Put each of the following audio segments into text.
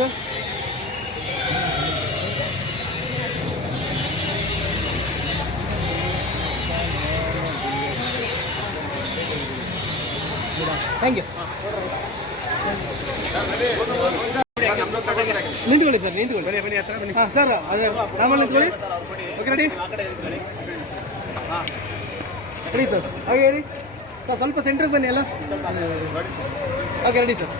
Sir. Thank you. ನಿಂತ್ಕೊಳ್ಳಿ sir, ನಿಂತ್ಕೊಳ್ಳಿ. ಹಾಂ ಸರ್, ಅದೇ ನಾಮಲ್ಲಿ ನಿಂತ್ಕೊಳ್ಳಿ. Okay, ready ready sir. ಹಾಗೆ ಹೇಳಿ ಸರ್, ಸ್ವಲ್ಪ ಸೆಂಟ್ರಿಗೆ ಬನ್ನಿ ಅಲ್ಲ. Okay, ready sir.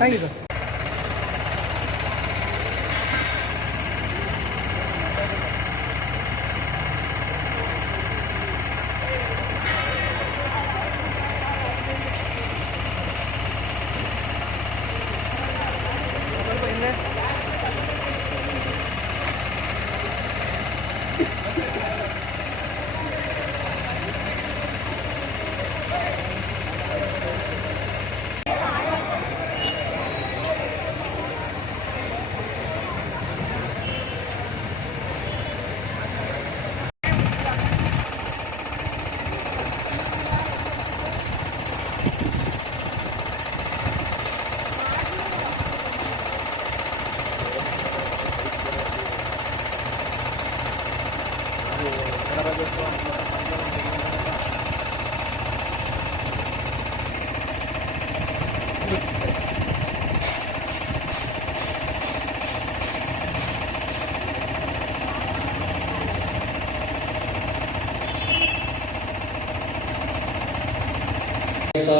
Thank you sir. ಸ್ವಲ್ಪ ಹಿಂದೆ.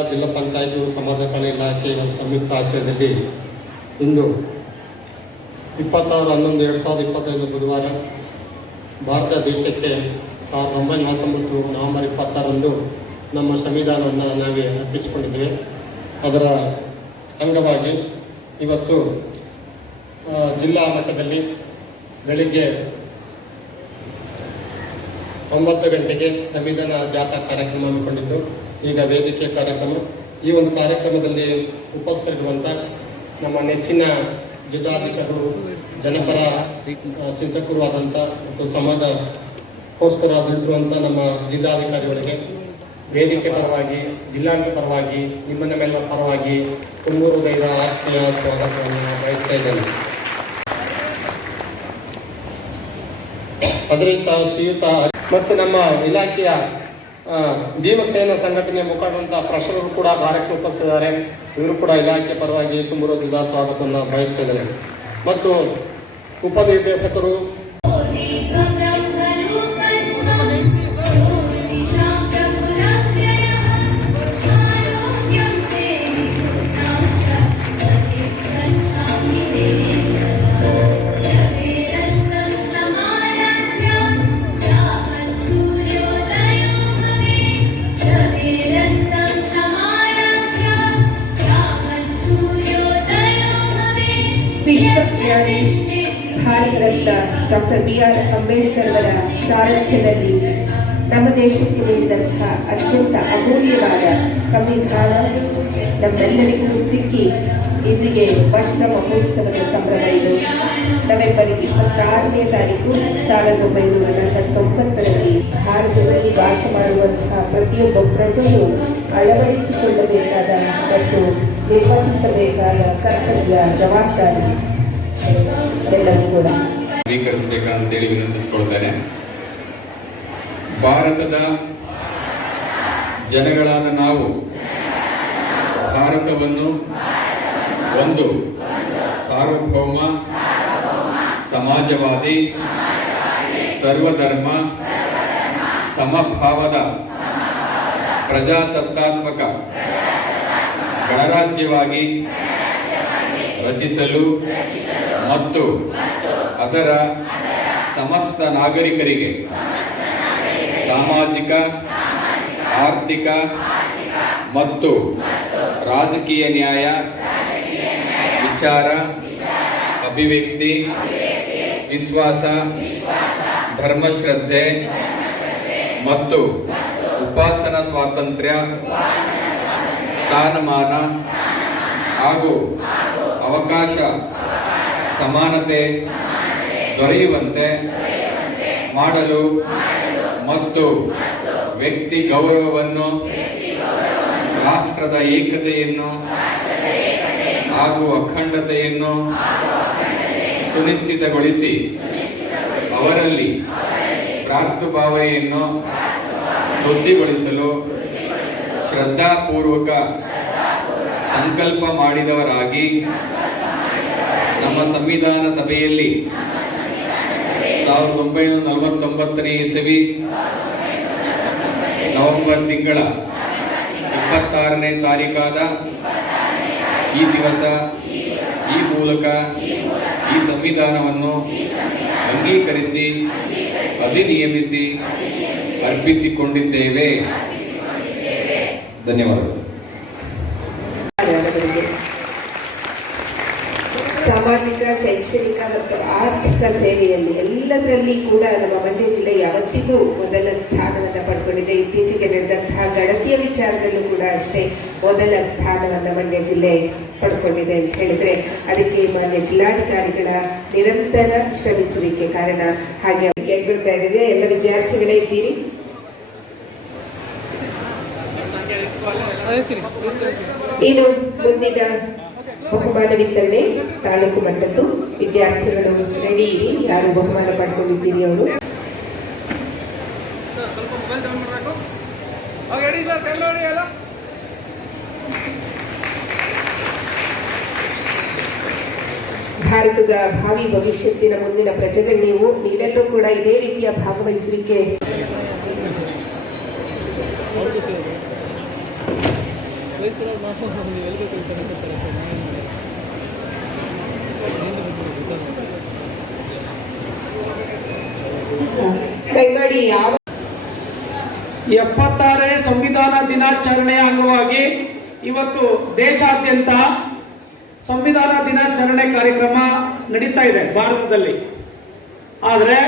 ಜಿಲ್ಲಾ ಪಂಚಾಯತ್ ಸಮಾಜ ಕಲ್ಯಾಣ ಇಲಾಖೆ ಒಂದು ಸಂಯುಕ್ತ ಆಶ್ರಯದಲ್ಲಿ ಇಂದು 26/11/2025 ಬುಧವಾರ ಭಾರತ ದೇಶಕ್ಕೆ 1949 ನವೆಂಬರ್ 26ರಂದು ನಮ್ಮ ಸಂವಿಧಾನವನ್ನು ನಾವೇ ಅರ್ಪಿಸಿಕೊಂಡಿದ್ದೇವೆ. ಅದರ ಅಂಗವಾಗಿ ಇವತ್ತು ಜಿಲ್ಲಾ ಮಟ್ಟದಲ್ಲಿ ಬೆಳಿಗ್ಗೆ 9 ಗಂಟೆಗೆ ಸಂವಿಧಾನ ಜಾಥಾ ಕಾರ್ಯಕ್ರಮ ಹಮ್ಮಿಕೊಂಡಿದ್ದು, ಈಗ ವೇದಿಕೆ ಕಾರ್ಯಕ್ರಮ. ಈ ಒಂದು ಕಾರ್ಯಕ್ರಮದಲ್ಲಿ ಉಪಸ್ಥಿತರಿರುವಂಥ ನಮ್ಮ ನೆಚ್ಚಿನ ಜಿಲ್ಲಾಧಿಕಾರಿಗಳು, ಜನಪರ ಚಿಂತಕರು ಆದಂಥ ಮತ್ತು ಸಮಾಜಕ್ಕೋಸ್ಕರದಿರುವಂಥ ನಮ್ಮ ಜಿಲ್ಲಾಧಿಕಾರಿಗಳಿಗೆ ವೇದಿಕೆ ಪರವಾಗಿ, ಜಿಲ್ಲಾಡಳಿತ ಪರವಾಗಿ, ನಿಮ್ಮೆಲ್ಲ ಪರವಾಗಿ ತುಂಬ ಹೃದಯದ ಆತ್ಮೀಯ ಸ್ವಾಗತವನ್ನು ಬಯಸ್ತಾ ಇದ್ದೇನೆ. ಅದರಿಂದ ಶ್ರೀಯುತ ಮತ್ತು ನಮ್ಮ ಇಲಾಖೆಯ ಭೀಮಸೇನ ಸಂಘಟನೆಯ ಮುಖಂಡರಂತಹ ಪ್ರಶರು ಕೂಡ ಕಾರ್ಯಕ್ರಮ ಉಪಸ್ಥಿತಿದ್ದಾರೆ. ಇವರು ಕೂಡ ಇಲಾಖೆ ಪರವಾಗಿ ತುಂಬ ಹೃದಯದ ಸ್ವಾಗತವನ್ನು ಬಯಸ್ತಾ ಇದ್ದಾರೆ. ಮತ್ತು ಉಪನಿರ್ದೇಶಕರು ಭಾರತ ರತ್ನ ಡಾಕ್ಟರ್ BR ಅಂಬೇಡ್ಕರ್ ಅವರ ಸಾರಥ್ಯದಲ್ಲಿ ನಮ್ಮ ದೇಶಕ್ಕೆ ನೀಡಿದಂತಹ ಅತ್ಯಂತ ಅಮೂಲ್ಯವಾದ ಸಂವಿಧಾನ ನಮ್ಮೆಲ್ಲರಿಗೂ ಸಿಕ್ಕಿ ಇಂದಿಗೆ ವಜ್ರ ಮಹೋತ್ಸವದ ಸಂಭ್ರಮ ಇದು. ನವೆಂಬರ್ 26ನೇ ತಾರೀಕು 1949ರಲ್ಲಿ ಭಾರತದಲ್ಲಿ ವಾಸ ಮಾಡುವಂತಹ ಪ್ರತಿಯೊಬ್ಬ ಪ್ರಜೆಯು ಅಳವಡಿಸಿಕೊಳ್ಳಬೇಕಾದ ಮತ್ತು ನಿರ್ವಹಿಸಬೇಕಾದ ಕರ್ತವ್ಯ, ಜವಾಬ್ದಾರಿ ಎಲ್ಲವೂ ಕೂಡ ಸ್ವೀಕರಿಸಬೇಕಂತೇಳಿ ವಿನಂತಿಸಿಕೊಳ್ತಾರೆ. ಭಾರತದ ಜನಗಳಾದ ನಾವು ಭಾರತವನ್ನು ಒಂದು ಸಾರ್ವಭೌಮ, ಸಮಾಜವಾದಿ, ಸರ್ವಧರ್ಮ, ಸಮಭಾವದ ಪ್ರಜಾಸತ್ತಾತ್ಮಕ ಗಣರಾಜ್ಯವಾಗಿ ರಚಿಸಲು ಮತ್ತು ಅದರ ಸಮಸ್ತ ನಾಗರಿಕರಿಗೆ ಸಾಮಾಜಿಕ, ಆರ್ಥಿಕ ಮತ್ತು ರಾಜಕೀಯ ನ್ಯಾಯ, ವಿಚಾರ, ಅಭಿವ್ಯಕ್ತಿ, ವಿಶ್ವಾಸ, ಧರ್ಮಶ್ರದ್ಧೆ ಮತ್ತು ಉಪಾಸನಾ ಸ್ವಾತಂತ್ರ್ಯ, ಸ್ಥಾನಮಾನ ಹಾಗೂ ಅವಕಾಶ ಸಮಾನತೆ ದೊರೆಯುವಂತೆ ಮಾಡಲು ಮತ್ತು ವ್ಯಕ್ತಿ ಗೌರವವನ್ನು, ರಾಷ್ಟ್ರದ ಏಕತೆಯನ್ನು ಹಾಗೂ ಅಖಂಡತೆಯನ್ನು ಸುನಿಶ್ಚಿತಗೊಳಿಸಿ ಅವರಲ್ಲಿ ಭ್ರಾತೃಭಾವನೆಯನ್ನು ವೃದ್ಧಿಗೊಳಿಸಲು ಶ್ರದ್ಧಾಪೂರ್ವಕ ಸಂಕಲ್ಪ ಮಾಡಿದವರಾಗಿ ನಮ್ಮ ಸಂವಿಧಾನ ಸಭೆಯಲ್ಲಿ 1949ನೇ ಇಸವಿ ನವೆಂಬರ್ ತಿಂಗಳ 26ನೇ ತಾರೀಕಾದ ಈ ದಿವಸ ಈ ಮೂಲಕ ಈ ಸಂವಿಧಾನವನ್ನು ಅಂಗೀಕರಿಸಿ ಅಧಿನಿಯಮಿಸಿ ಅರ್ಪಿಸಿಕೊಂಡಿದ್ದೇವೆ. ಧನ್ಯವಾದಗಳು. ಸಾಮಾಜಿಕ, ಶೈಕ್ಷಣಿಕ ಮತ್ತು ಆರ್ಥಿಕ ಸೇವೆಯಲ್ಲಿ ಎಲ್ಲದರಲ್ಲಿ ಕೂಡ ನಮ್ಮ ಮಂಡ್ಯ ಜಿಲ್ಲೆ ಯಾವತ್ತಿಗೂ ಮೊದಲ ಸ್ಥಾನವನ್ನು ಪಡ್ಕೊಂಡಿದೆ. ಇತ್ತೀಚೆಗೆ ನಡೆದಂತಹ ಗಣತಿಯ ವಿಚಾರದಲ್ಲೂ ಕೂಡ ಅಷ್ಟೇ ಮೊದಲ ಸ್ಥಾನವನ್ನು ಮಂಡ್ಯ ಜಿಲ್ಲೆ ಪಡ್ಕೊಂಡಿದೆ ಅಂತ ಹೇಳಿದ್ರೆ ಅದಕ್ಕೆ ಮಾನ್ಯ ಜಿಲ್ಲಾಧಿಕಾರಿಗಳ ನಿರಂತರ ಶ್ರಮಿಸುವಿಕೆ ಕಾರಣ. ಹಾಗೆ ಕೇಳ್ಕೊಳ್ತಾ ಇದ್ದೀವಿ, ಎಲ್ಲ ವಿದ್ಯಾರ್ಥಿಗಳೇ ಇದ್ದೀರಿ. ಇನ್ನು ಮುಂದಿನ ಬಹುಮಾನ ವಿತರಣೆ ತಾಲೂಕು ಮಟ್ಟದ್ದು. ವಿದ್ಯಾರ್ಥಿಗಳು ರೆಡಿ ಇರಿ, ಯಾರು ಬಹುಮಾನ ಪಡ್ಕೊಂಡಿದ್ದೀರಿ ಅವರು. ಭಾರತದ ಭಾವಿ ಭವಿಷ್ಯತ್ತಿನ ಮುಂದಿನ ಪ್ರಜೆಗಳು ನೀವೆಲ್ಲರೂ ಕೂಡ ಇದೇ ರೀತಿಯ ಭಾಗವಹಿಸುವಿಕೆ ಕೈಮಾಡಿ. ಯಾವ 76ನೇ ಸಂವಿಧಾನ ದಿನಾಚರಣೆಯ ಅಂಗವಾಗಿ ಇವತ್ತು ದೇಶಾದ್ಯಂತ ಸಂವಿಧಾನ ದಿನಾಚರಣೆ ಕಾರ್ಯಕ್ರಮ ನಡೀತಾ ಇದೆ ಭಾರತದಲ್ಲಿ. ಆದರೆ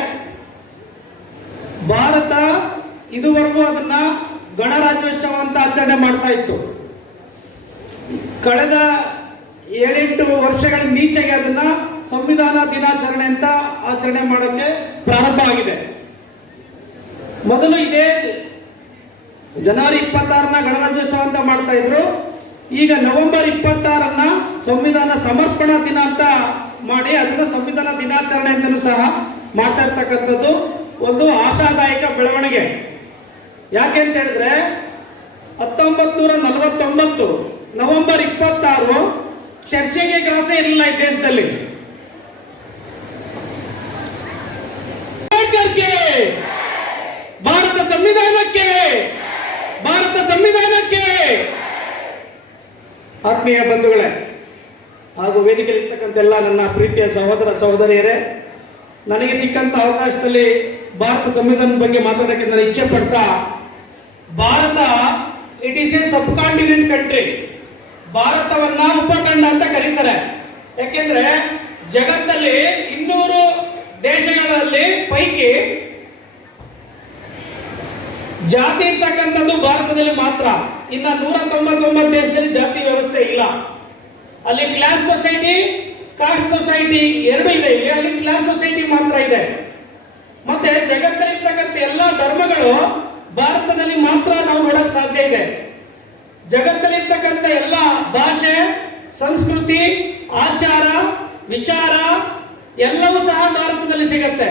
ಭಾರತ ಇದುವರೆಗೂ ಅದನ್ನ ಗಣರಾಜ್ಯೋತ್ಸವ ಅಂತ ಆಚರಣೆ ಮಾಡ್ತಾ ಇತ್ತು. ಕಳೆದ 7-8 ವರ್ಷಗಳಿಂದೀಚೆಗೆ ಅದನ್ನ ಸಂವಿಧಾನ ದಿನಾಚರಣೆ ಅಂತ ಆಚರಣೆ ಮಾಡೋಕ್ಕೆ ಪ್ರಾರಂಭ ಆಗಿದೆ. ಮೊದಲು ಇದೇ ಜನವರಿ 26ನ ಗಣರಾಜ್ಯೋತ್ಸವ ಅಂತ ಮಾಡ್ತಾ ಇದ್ರು. ಈಗ ನವೆಂಬರ್ 26ನ್ನ ಸಂವಿಧಾನ ಸಮರ್ಪಣಾ ದಿನ ಅಂತ ಮಾಡಿ ಅದನ್ನ ಸಂವಿಧಾನ ದಿನಾಚರಣೆ ಅಂತಲೂ ಸಹ ಮಾಡ್ತಾ ಇರ್ತಕ್ಕಂಥದ್ದು ಒಂದು ಆಶಾದಾಯಕ ಬೆಳವಣಿಗೆ. ಯಾಕೆ ಅಂತ ಹೇಳಿದ್ರೆ 1949 ನವೆಂಬರ್ 26 ಚರ್ಚೆಗೆ ಗ್ರಾಸ ಇರಲಿಲ್ಲ ಈ ದೇಶದಲ್ಲಿ. ಭಾರತ ಸಂವಿಧಾನಕ್ಕೆ ಆತ್ಮೀಯ ಬಂಧುಗಳೇ ಹಾಗೂ ವೇದಿಕೆಯಲ್ಲಿರ್ತಕ್ಕಂಥ ಎಲ್ಲ ನನ್ನ ಪ್ರೀತಿಯ ಸಹೋದರ ಸಹೋದರಿಯರೇ, ನನಗೆ ಸಿಕ್ಕಂತ ಅವಕಾಶದಲ್ಲಿ ಭಾರತ ಸಂವಿಧಾನದ ಬಗ್ಗೆ ಮಾತಾಡೋಕ್ಕೆ ನಾನು ಇಚ್ಛೆ ಪಡ್ತಾ, Bharat it is A sub continent country. ಭಾರತವನ್ನ ಉಪಖಂಡ ಅಂತ ಕರೀತಾರೆ. ಯಾಕೆಂದ್ರೆ ಜಗತ್ತಲ್ಲಿ 200 ದೇಶಗಳಲ್ಲಿ ಪೈಕಿ ಜಾತಿ ಇರ್ತಕ್ಕಂಥದ್ದು ಭಾರತದಲ್ಲಿ ಮಾತ್ರ. ಇನ್ನ 199 ದೇಶದಲ್ಲಿ ಜಾತಿ ವ್ಯವಸ್ಥೆ ಇಲ್ಲ. ಅಲ್ಲಿ ಕ್ಲಾಸ್ ಸೊಸೈಟಿ, ಕಾಸ್ಟ್ ಸೊಸೈಟಿ ಎರಡು ಇದೆ. ಇಲ್ಲಿ ಅಲ್ಲಿ ಕ್ಲಾಸ್ ಸೊಸೈಟಿ ಮಾತ್ರ ಇದೆ. ಮತ್ತೆ ಜಗತ್ತಲ್ಲಿರ್ತಕ್ಕಂಥ ಎಲ್ಲಾ ಧರ್ಮಗಳು ಭಾರತದಲ್ಲಿ ಮಾತ್ರ ನಾವು ನೋಡಕ್ ಸಾಧ್ಯ ಇದೆ. ಜಗತ್ತಲ್ಲಿರ್ತಕ್ಕಂಥ ಎಲ್ಲ ಭಾಷೆ, ಸಂಸ್ಕೃತಿ, ಆಚಾರ, ವಿಚಾರ ಎಲ್ಲವೂ ಸಹ ಭಾರತದಲ್ಲಿ ಸಿಗತ್ತೆ.